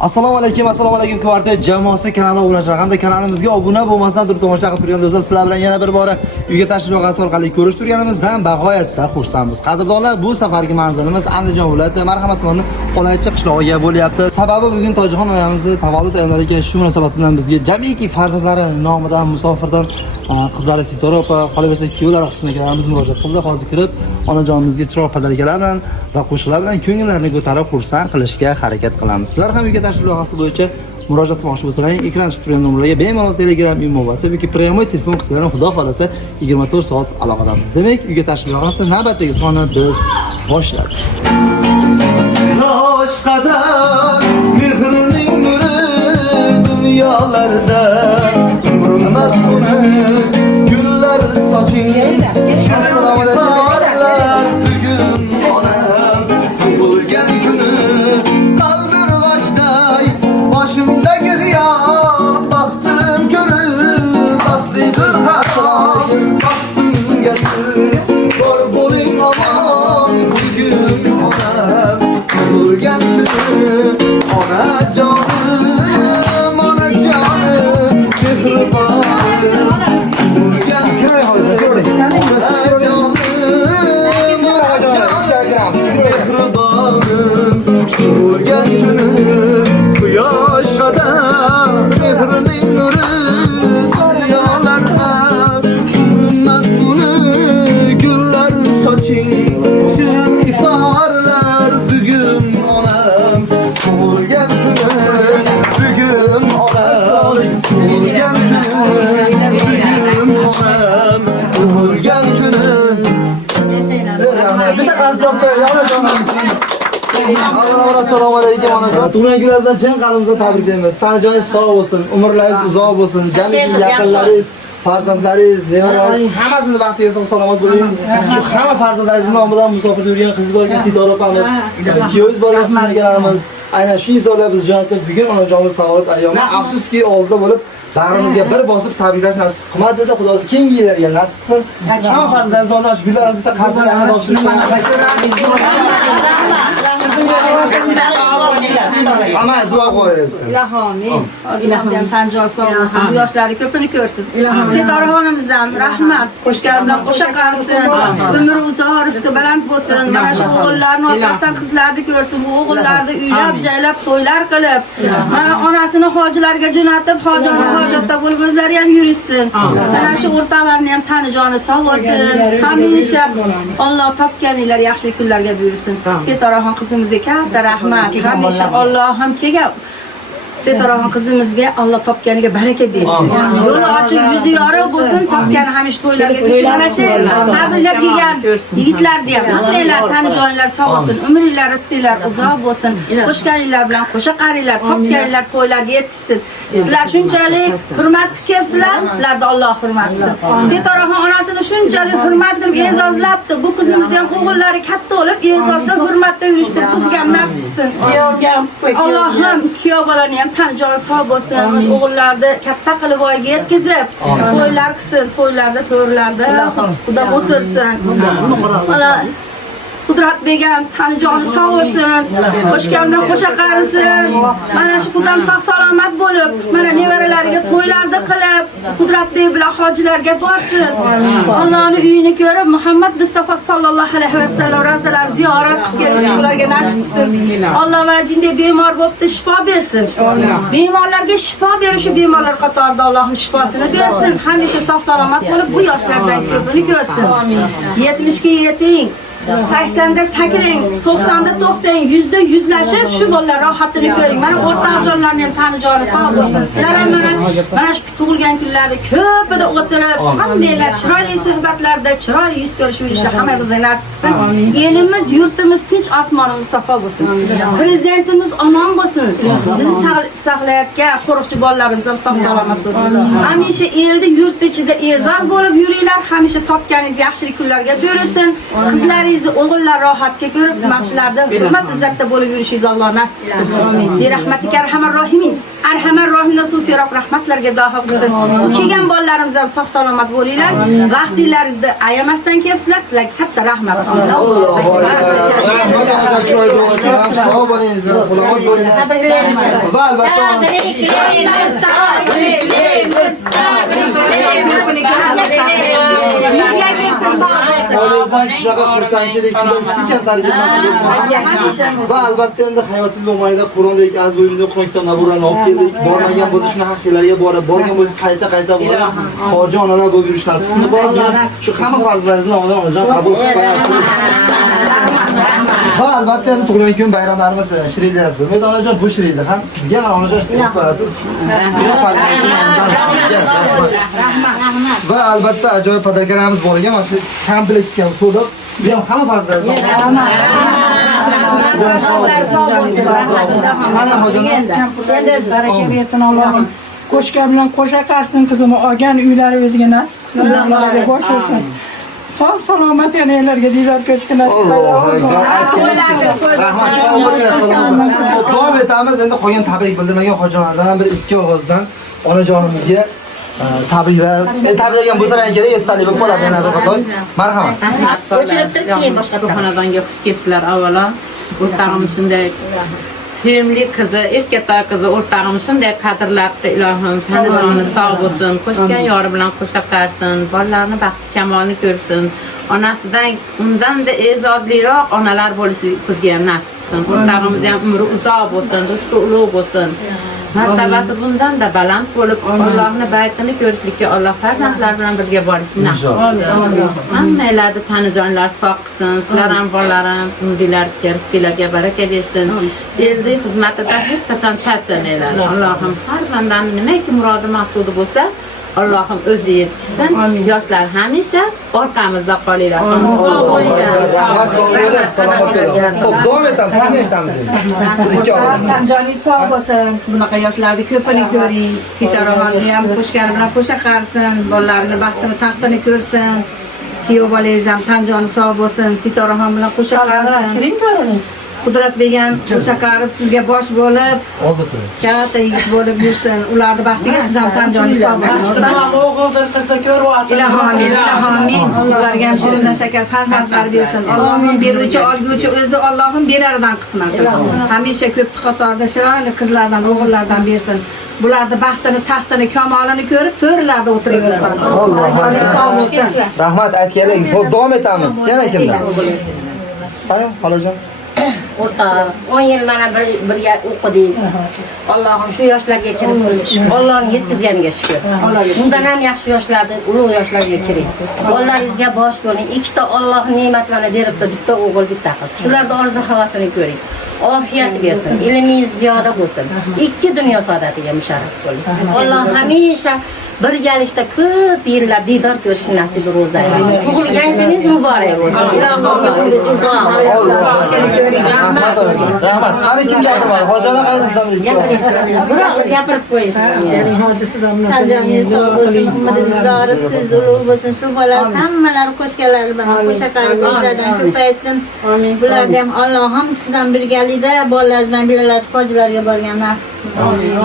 Assalomu alaykum kvartet jamoasi kanali o'rnashgan hamda kanalimizga obuna bo'lmasdan turib tomosha qilib turgan do'stlar, sizlar bilan yana bir bora uyga tashrif yo'qasi orqali ko'rish turganimizdan bag'oyatda xursandmiz. Qadrdonlar, bu safargi manzilimiz Andijon viloyati Marhamat tumani Qo'laychi qishlog'iga bo'lyapti. Sababi bugun Tojixon oyamizni tavallud ayyomlari ekan, shu munosabat bilan bizga jamiki farzandlari nomidan musofirdan qizlari Sitora opa, qolaversa kuyovlar qismiga biz murojaat qildik. Hozir kirib onajonimizga chiroq padalkalar bilan va qo'shiqlar bilan ko'ngillarni ko'tarib xursand qilishga harakat qilamiz. Sizlar ham uyga tashrif loyihasi bo'yicha murojaat qilmoqchi bo'lsalaring, ekran chiqib turgan nomerlarga bemalol Telegram, imo, WhatsApp yoki prямой telefon qismlaridan xudo xolasa 24 soat aloqadamiz. Demak, uyga tashrif loyihasi navbatdagi soni biz boshladik. Yosh qadar mehrining nuri dunyolarda ko'rinmas buni gullar soching. Assalomu alaykum bugun onam bo'lgan kuni qalbim g'ashday boshimda giryon baxtim ko'rib baxtlidir hatom baxtimga siz bor bo'ling omon bugun onam bo'lgan kuni onajonim mehribonim bo'lgan kuni bo'lgan kuni quyosh qadar mehrining nuri dunyolarda ko'rinmas buni gullar soching shirin iforlar bugun onam bo'lgan kuni bugun onam bo'lgan kuni bugun onam bo'lgan kuni bitta qarzdor Assalomu alaykum onajon. Tug'ilgan kuningizdan chin qalbimizdan tabriklaymiz. Tanajoningiz sog' bo'lsin, umrlaringiz uzoq bo'lsin, jamiki yaqinlaringiz, farzandlaringiz, nevaralarning hammasini baxtiga sog'-salomat bo'ling. Shu hamma farzandlaringiz nomidan musofirda yurgan qiz borgan Sitora opamiz, kuyovingiz borgan qizlarimiz, aynan shu insonlar biz jo'natib bugun onajonimiz tavallud ayyomi. Afsuski oldida bo'lib bag'rimizga bir bosib tabriklash nasib qilmadi dedi. Xudo keyingi yillarga nasib qilsin. Hamma farzandlaringiz o'rnash gullarimizni qarzilarni topshirib Ama dua qo'ying. Ilohim. Hozirdan tanjon sog' bo'lsin. Bu yoshlari ko'pini ko'rsin. Sitora xonimiz ham rahmat. Qo'shgan bilan qo'sha qolsin. Umri uzoq, rizqi baland bo'lsin. Mana shu o'g'illarni orqasidan qizlarni ko'rsin. Bu o'g'illarni uylab, jaylab, to'ylar qilib, mana onasini hojilarga jo'natib, hojatda bo'lib o'zlari ham yurishsin. Mana shu o'rtalarini ham tanijoni sog' bo'lsin. Hamisha Alloh topganinglar yaxshi kunlarga buyursin. Sitoraxon qizimizga katta rahmat. Hamisha Alloh ham kelgan Sitoraxon qizimizga Alloh topganiga baraka bersin. Yo'li ochiq, yuzi yorug' bo'lsin. Topgani hamisha to'ylarga tursin. Mana shu tabriklar kelgan yigitlarni ham hammanglar tanijoyinglar sog' bo'lsin. Umringlar, rizqinglar uzoq bo'lsin. Qo'shganinglar bilan qo'sha qaringlar, topganinglar to'ylarga yetkazsin. Sizlar shunchalik hurmat qilib kelibsizlar, sizlarni Alloh hurmat qilsin. Sitoraxon onasini shunchalik hurmat qilib e'zozlabdi. Bu qizimiz ham o'g'illari katta bo'lib, e'zozda, hurmatda yurishdi. Bizga ham nasib qilsin. Allohim kuyov bolani ham tanijoni sog' bo'lsin. O'g'illarni katta qilib voyaga yetkazib, to'ylar qilsin, to'ylarda, to'rlarda xudo o'tirsin. Mana Qudrat begam tanijoni sog' bo'lsin. Qo'shgandan qo'sha qarisin. Mana shu qudam sog' salomat bo'lib, mana nevaralariga to'ylarni qilib, Qudrat bey bilan hojilarga borsin. Allohning uyini ko'rib, Muhammad Mustafa sallallohu alayhi vasallam rasullar ziyorat qilib kelish ularga nasib qilsin. Alloh va jinday bemor bo'libdi, shifo bersin. Bemorlarga shifo berib, shu bemorlar qatorida Allohning shifosini bersin. Hamisha sog' salomat bo'lib, bu yoshlardan ko'pini ko'rsin. 70 ga yeting. 80da sakring, 90da to'xtang, 100da yuzlashib shu bolalar rohatini ko'ring. Mana o'rtoqjonlarning ham tanijoni sog' bo'lsin. Sizlar ham mana shu tug'ilgan kunlarda ko'pida o'tirib, hammanglar chiroyli suhbatlarda, chiroyli yuz ko'rishishni hammamizga nasib qilsin. Elimiz, yurtimiz tinch, osmonimiz safo bo'lsin. Prezidentimiz omon bo'lsin. Bizni saqlayotgan qo'riqchi bolalarimiz ham sog' salomat bo'lsin. Hamisha elda, yurt ichida e'zoz bo'lib yuringlar. Hamisha topganingiz yaxshilik kunlarga buyursin. Qizlaringiz o'g'illar rohatga ko'rib, maqsadlarda hurmat izzatda bo'lib yurishingiz Alloh nasib qilsin. Amin. Bi rahmatika arhamar rohimin. Arhamar rohimda suvsiroq rahmatlarga daho qilsin. Kelgan bolalarimiz ham sog' salomat bo'linglar. Vaqtinglarni ayamasdan kelibsizlar. Sizlarga katta rahmat. Sog' bo'linglar, salomat bo'linglar. Va albatta xursandchilik hech ham tark etmasin. Va albatta endi hayotingiz bo'lmaydi. Qur'ondagi aziz o'yinni o'qigan kitob nabularni olib keldik. Bormagan bo'lsa shunaqa xillarga borib, borgan bo'lsa qayta bo'lib, hoji onalar bo'lib yurish nasib qilsin. Shu hamma farzandlaringizni Alloh onajon qabul qilib qo'ysin. Va albatta endi tug'ilgan kun bayramlarimiz shirinlar bo'lmaydi onajon. Bu shirinlar ham sizga ham onajon qilib qo'yasiz. Va albatta ajoyib padakaramiz bor ekan, mana shu komplektga to'lib, bu ham hamma farzandlaringiz. Mana hojilar baraka bersin Allohim. Qo'shgan bilan qo'sha qarsin qizimni olgan uylari o'ziga nasib qilsin, Allohga bosh bersin. Sog' salomat yonalarga dizor ko'chki nasib rahmat, sog' bo'linglar. Davom etamiz. Endi qolgan tabrik bildirmagan hojilardan ham bir ikki og'izdan onajonimizga tabriklar. Tabriklagan bo'lsalar kerak, esdalik bo'lib qoladi yana bir qator. Marhamat. O'chirib turib keyin boshqa xonadonga xush kelibsizlar avvalo. O'rtog'im shunday sevimli qizi, erkatoy qizi o'rtog'im shunday qadrlabdi ilohim. Tanijoni sog' bo'lsin, qo'shgan yori bilan qo'sha qarsin, bolalarni baxti kamolini ko'rsin. Onasidan undanda e'zozliroq onalar bo'lishi ko'zga ham nasib qilsin. O'rtog'imiz ham umri uzoq bo'lsin, rizqi ulug' bo'lsin. Martabasi bundan da baland bo'lib, Allohning baytini ko'rishlikka Alloh farzandlar bilan birga borishni nasib qilsin. Hammalarni tanijonlar sog' qilsin, sizlar ham bolalarim, umrlarga, rizqlarga baraka bersin. Eldi xizmatida hech qachon charchamanglar. Allohim har bandani nimaki murodi maqsudi bo'lsa, Allohim o'zi yetkazsin. Yoshlar hamisha orqamizda qolinglar. Sog' bo'linglar. Rahmat, sog' bo'linglar, salomat bo'linglar. Xo'p, davom etamiz. Qanday eshitamiz endi? Tanjoningiz sog' bo'lsin. Bunaqa yoshlarni ko'pini ko'ring. Sitoraxonni ham qo'shgani bilan qo'sha qarsin. Bolalarni baxtini, taxtini ko'rsin. Kuyov bolangiz ham Tanjoni sog' bo'lsin. Sitoraxon bilan qo'sha qarsin. Qudrat degan o'sha qarib sizga bosh bo'lib, katta yigit bo'lib yursin. Ularni baxtiga siz ham Tanjoningiz sog' bo'lsin. o'g'ildir, qizdir ko'ryapsiz. Ilohim. Ularga ham shirin shakar farzandlar bersin. Allohim beruvchi, olguvchi o'zi Allohim berardan qismasin. Hamisha ko'p qatorda shirin qizlardan, o'g'illardan bersin. Bularni baxtini, taxtini, kamolini ko'rib, to'rlarda o'tiraveradi. Rahmat aytganingiz. Xo'p, davom etamiz. Yana kimlar? Qani, xolajon? O'rtog'im 10 yil mana birga o'qidik. Allohim shu yoshlarga kiribsiz. Allohning yetkazganiga shukr. Bundan ham yaxshi yoshlarni, ulug' yoshlarga kiring. Bolalaringizga bosh bo'ling. Ikkita Alloh ne'matlarni beribdi, bitta o'g'il, bitta qiz. Shularning orzu havasini ko'ring. Ofiyat bersin, ilmingiz ziyoda bo'lsin. Ikki dunyo saodatiga musharraf bo'ling. Alloh hamisha birgalikda ko'p yillar diydor ko'rishni nasib ro'za aylasin. Tug'ilgan kuningiz muborak bo'lsin. Ilohim umringiz uzoq bo'lsin. Rahmat onajon. Rahmat. Qani kim gapirmadi? Hojona qaysizdan biroq gapirib qo'ying. Tanjoningiz sog' bo'lsin, umringiz uzoq, rizqingiz ulug' bo'lsin. Shu bolalar hammalari qo'shganlari bilan qo'sha qarib ulardan ko'paysin. Bularga ham Allohim sizdan birgalikda bolalaringiz bilan birgalashib hojilarga borgan nasib qilsin.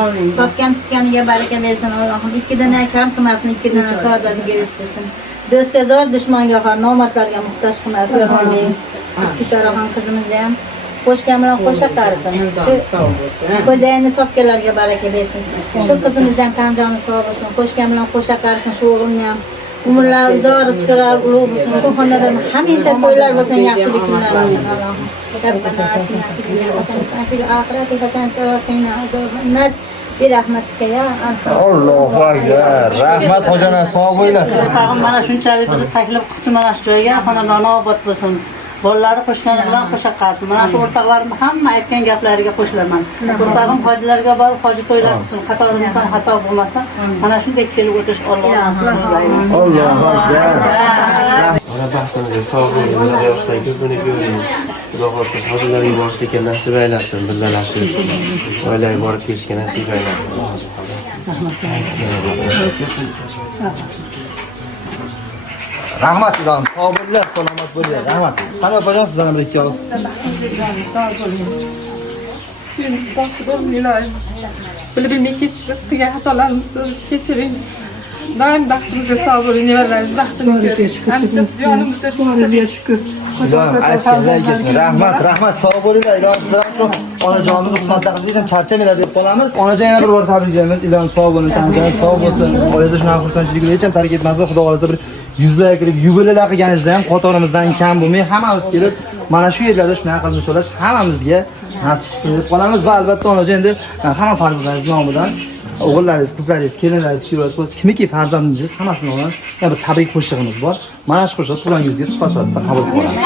Amin. Topgan tutganiga baraka bersin. Allohim ikkidan kam qilmasin, ikkidan saodatga erishsin. Do'stga zor, dushmanga xor, nomardlarga muhtoj qilmasin. Amin. Sitoraxon qizimizni ham qo'shgan bilan qo'sha qarsin. Xo'jayinni topganlarga baraka bersin. Shu qizimizni ham Tanjoni sog' bo'lsin. Qo'shgan bilan qo'sha qarsin. Shu o'g'ilni ham umrlar uzoq, rizqlar ulug' bo'lsin. Shu xonadan hamisha to'ylar bo'lsin, yaxshilik kunlar bo'lsin. Allohim. Rabbana atina fil oxirati hasanatan va qina azoban birahmatika ya arham. Allohu akbar. Rahmat hojona, sog' bo'linglar. Tag'in mana shunchalik bizni taklif qildi, mana shu joyga xonadoni obod bo'lsin. Bolalari qo'shgani bilan qo'sha qarsin. Mana shu o'rtoqlarim hamma aytgan gaplariga qo'shilaman. O'rtog'im hojilarga borib, hoji to'ylar qilsin. Qatorimizdan xato bo'lmasdan mana shunday kelib o'tish Alloh nasib qilsin. Allohu akbar. Mana baxtimizga sog' bo'ling, mana yoshlar ko'pini ko'ring. Xudo xohlasa hojilarga borishga nasib aylasin, birgalashib. Oilaga borib kelishga nasib aylasin. Rahmat ilohim, sog' bo'linglar, salomat bo'linglar. Rahmat. Qani opajon sizdan ham bir ikki og'iz. Sog' bo'ling. Boshqa bo'lmaydi. bilmay ketdik, qilgan xatolarimizni kechiring. Doim baxtimizga sog' bo'ling, nevaralaringiz baxtini ko'ring. Yonimizda shukr. Rahmat, sog' bo'linglar. Ilohim sizlarga shu onajonimizni xizmatda qilishingiz uchun charchamanglar deb qolamiz. Onajon yana bir bor tabriklaymiz. Ilohim sog' bo'ling, tanajoningiz sog' bo'lsin. Oilangizda shunaqa xursandchilikni hech ham tark etmasin. Xudo xolasa bir yuzlarga kirib yubileylar qilganingizda ham qatorimizdan kam bo'lmay hammamiz kelib mana shu yerlarda shunaqa qilib cho'lash hammamizga nasib qilsin deb qolamiz va albatta onajon endi hamma farzandlaringiz nomidan o'g'illaringiz, qizlaringiz, kelinlaringiz, kuyovlaringiz, kimiki farzandingiz hammasini nomidan bir tabrik qo'shig'imiz bor. Mana shu qo'shiqni turangizga tufasadda qabul qilamiz.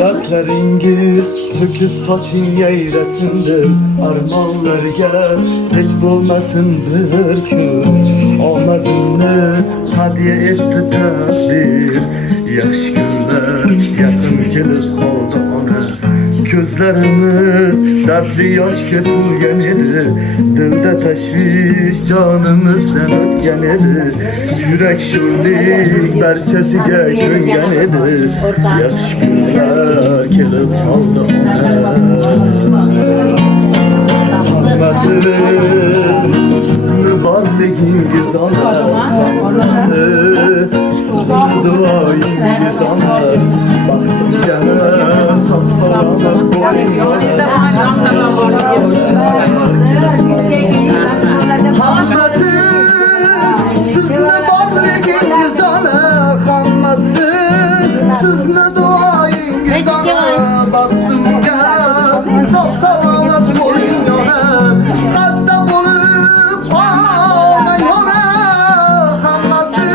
Dertlaringiz döküp saçın yaylasındır armağanlarga hiç bulmasın bir gün Omadını hadiye etti takdir Yaxşı günler yakın gelip kaldı ona Gözlerimiz dertli yaşga to'lgan edi Dilda tashvish jonimizdan o'tgan edi Yurak sho'rlik barchasiga ko'ngan edi Yaxshi kunlar kelib qoldi Hammasi sizni borligingiz ona Hammasi sizni duoyingiz ona Baxtimga sog' salomat bo'ling Hammasi sizni borligingiz ona Hammasi sizni duoyingiz ona Baxtimga sog' salomat bo'ling ona Xasta bo'lib qolmang ona Hammasi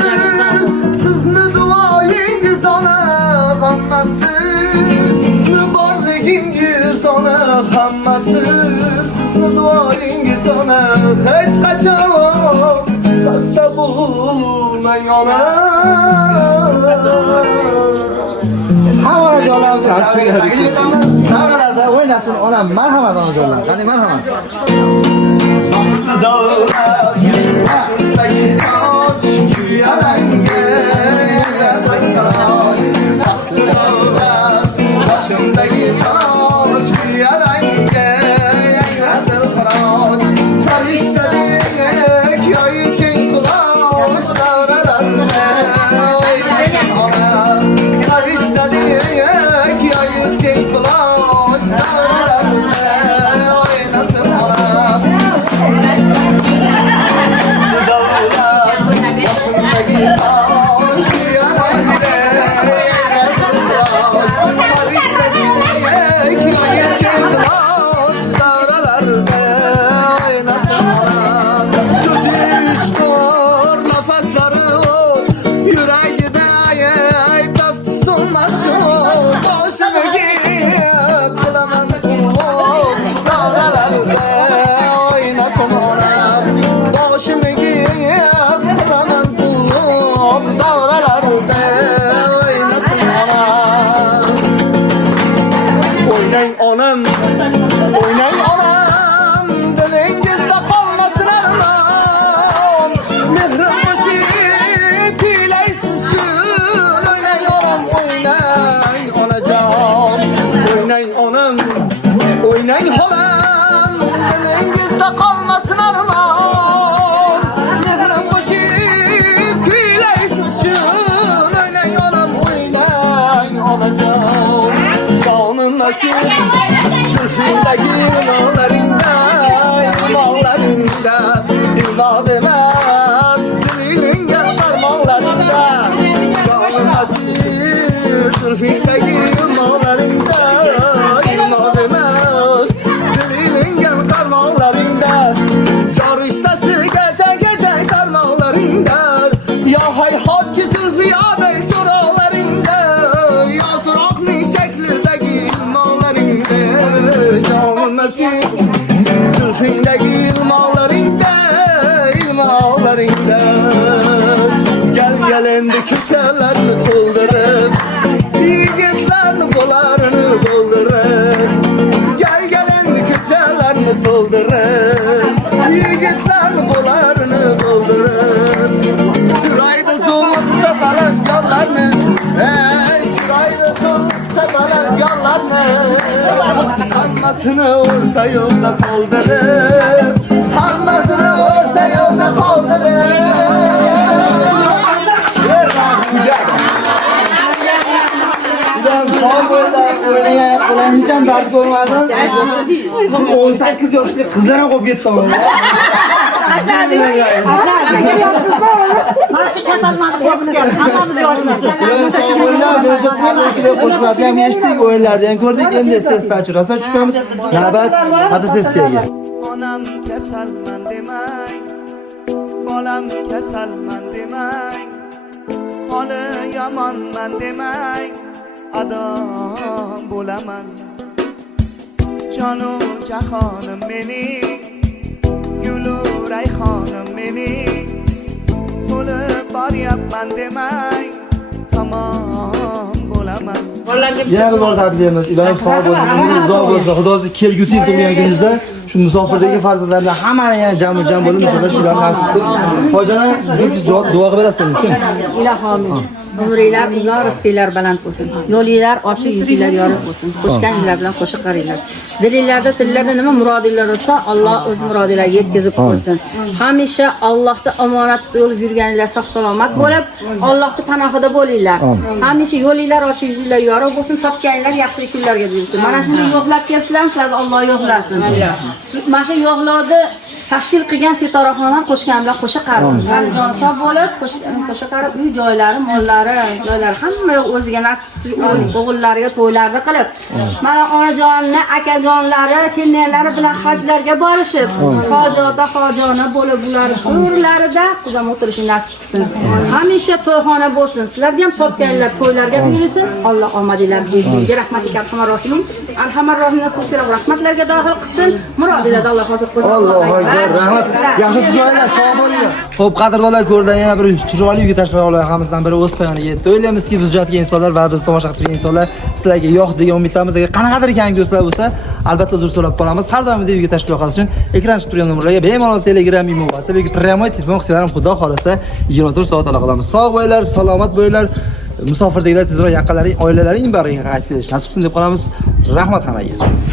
sizni duoyingiz ona Hammasi sizni borligingiz ona Hammasi sizni duoyingiz ona Hech qachon xasta bo'lmang ona Onajonlarimiz qanday o'ynasin onam. Marhamat onajonlar. Qani marhamat. Başındaki taç kuyalanga Başındaki taç kuyalanga Farishtadik yoyib keng quloch davralarga O'ynasin ona Farishtadik yoyib keng quloch davralarga O'ynasin ona Başındaki taç kuyalanga Farishtadik yoyib keng quloch davralarga O'ynasın ona Sözü çıkar nefesleri Yüreğide ayıp tutulmaz çok Başımı giyip kılamam kulluk Dağralarda oynasın ona Başımı giyip kılamam kulluk Dağralarda oynasın ona Oynayın onam Oynayın onam Dilingizde kalmasın armağan Mehrim başı bileysiz şun Oynayın onam oynayın onacan Oynayın onam Oynayın onam Dilingizde kalmasın armağan Mehrim başı bileysiz şun Oynayın onam oynayın onacan Canın nasip Sırfındaki yıllarında İlmağlarında İlmağ demez Dilinin gel parmağlarında Canın nasip Sırfındaki yıllarında İlmağ demez Dilinin gel parmağlarında Çarıştası gece gece parmağlarında Ya hayhat ki Sülfiya Bey soralarında Ya suraklı şeklindeki ilmağlarında Canın nasip Sülfindeki ilmağlarında İlmağlarında Gel gelendi köçelerini doldurup Yiğitlerini bolarını doldurup Gel gelendi köçelerini doldurup Yiğitlerini bolarını doldurup Şurayda solukta kalan yollarını Şurayda solukta kalan yollarını Kalmasını orta yolda koldarıp Men hech ham dard ko'rmadim. 18 yoshli qizlar ham qo'yib ketdi. Mana shu kasalmani qo'rqitgan, hammamiz yoshmiz. Sog'ollar, menga tabriklar qo'shiqlarni ham eshitdik, o'yinlarni ham ko'rdik. Endi testdan uchrasa tushamiz. Navbat fotosessiyaga. onam kasalman demang, bolam kasalman demang, holi yomonman demang, adam bo'laman. Jonu jahonim mening, gulu rayhonim mening, so'lib boryapman demang, tamom bo'laman. Yana bir bor tabriklaymiz. Ilohim sog' bo'ling, umringiz uzoq bo'lsin. Xudo sizni kelgusi yil tug'ilgan kuningizda shu musofirdagi farzandlardan hammani yana jam bo'lib shular nasib qilsin. Hojana bizim duo qilib berasiz uchun. Ilohim umringlar uzoq, rizqinglar baland bo'lsin. Yo'linglar ochiq, yuzinglar yorug' bo'lsin. Qo'shgan yillar bilan qo'shib qaringlar. Dilinglarda, tillarda nima murodinglar bo'lsa, Alloh o'z murodinglarga yetkazib qo'ysin. Hamisha Allohda omonat bo'lib yurganinglar sog' salomat bo'lib, Allohning panohida bo'linglar. Hamisha yo'linglar ochiq, yuzinglar yorug' bo'lsin. Topganinglar yaxshi kunlarga buyursin. Mana shunday yo'qlab kelsizlar, sizlarni Alloh yo'qlasin. Mana shu yo'qlovni tashkil qilgan Setoraxonim qo'shgan bilan qo'sha qarsin. Jon sog' bo'lib, qo'sha qarib uy joylari, mollari, joylari hamma o'ziga nasib o'g'illariga to'ylarni qilib, mana onajonni, akajonlari, kelinlari bilan hajlarga borishib, hojona bo'lib ular o'rlarida Xudoim o'tirishni nasib qilsin. Hamisha to'yxona bo'lsin. Sizlarga ham topganlar to'ylarga buyursin. Alloh omadinglarni bersin. Rahmatika arhamar rohim. Arhamar rohim nasib rahmatlarga daxil qilsin. Murodinglarni Alloh hozir qilsin. Alloh akbar. Rahmat. Yaxshi so'zlar, sog' bo'linglar. Xo'p, qadrdonlar, ko'rdan yana bir chiroyli uyga tashlab loyihamizdan biri o'z poyoniga yetdi. O'ylaymizki, biz ijodga insonlar va biz tomosha qilib turgan insonlar sizlarga yo'q degan umiddamiz. Agar qanaqadir yangi do'stlar bo'lsa, albatta uzr so'rab qolamiz. Har doim uyga tashlab qolish uchun ekran chiqib turgan nomerlarga bemalol Telegram, imo, WhatsApp yoki pryamoy telefon qilsalarim Xudo xolasa 24 soat aloqa qilamiz. Sog' bo'linglar, salomat bo'linglar. Musofirdagilar tezroq yaqinlaring, oilalaring bariga qaytib kelish nasib qilsin deb qolamiz. Rahmat hammaga.